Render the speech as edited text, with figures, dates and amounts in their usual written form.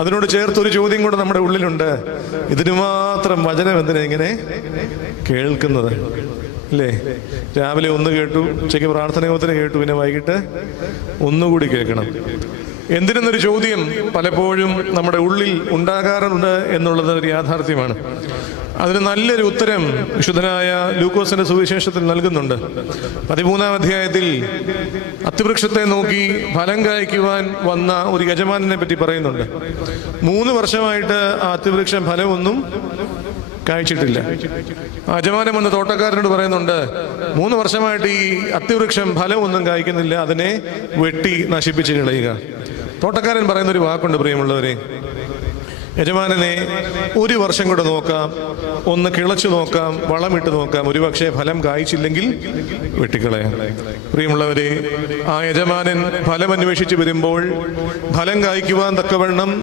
അതിനോട് ചേർത്തൊരു ചോദ്യം കൂടെ നമ്മുടെ ഉള്ളിലുണ്ട്. ഇതിനു മാത്രം വചനം എന്തിനാ ഇങ്ങനെ കേൾക്കുന്നത്? അല്ലേ? രാവിലെ ഒന്ന് കേട്ടു, ഉച്ചയ്ക്ക് പ്രാർത്ഥനയോത്തിന് കേട്ടു, പിന്നെ വൈകിട്ട് ഒന്നുകൂടി കേൾക്കണം. എന്തിനെന്നൊരു ചോദ്യം പലപ്പോഴും നമ്മുടെ ഉള്ളിൽ ഉണ്ടാകാറുണ്ട് എന്നുള്ളത് ഒരു യാഥാർത്ഥ്യമാണ്. അതിന് നല്ലൊരു ഉത്തരം വിശുദ്ധനായ ലൂക്കോസിന്റെ സുവിശേഷത്തിൽ നൽകുന്നുണ്ട്. 13-ാം അധ്യായത്തിൽ അത്തിവൃക്ഷത്തെ നോക്കി ഫലം കായ്ക്കുവാൻ വന്ന ഒരു യജമാനനെ പറ്റി പറയുന്നുണ്ട്. 3 വർഷമായിട്ട് ആ അത്തിവൃക്ഷം ഫലമൊന്നും കായ്ച്ചിട്ടില്ല. യജമാനൻ വന്ന് തോട്ടക്കാരനോട് പറയുന്നുണ്ട്, 3 വർഷമായിട്ട് ഈ അത്തിവൃക്ഷം ഫലമൊന്നും കായ്ക്കുന്നില്ല, അതിനെ വെട്ടി നശിപ്പിച്ച് കളയുക. തോട്ടക്കാരൻ പറയുന്നൊരു വാക്കുണ്ട്, പ്രിയമുള്ളവരെ, യജമാനനെ 1 വർഷം കൂടെ നോക്കാം, ഒന്ന് കിളച്ചു നോക്കാം, വളമിട്ട് നോക്കാം, ഒരുപക്ഷെ ഫലം കായ്ച്ചില്ലെങ്കിൽ വെട്ടിക്കളയാം. പ്രിയമുള്ളവരെ, ആ യജമാനൻ ഫലം അന്വേഷിച്ച് വരുമ്പോൾ ഫലം കായ്ക്കുവാൻ തക്കവണ്ണം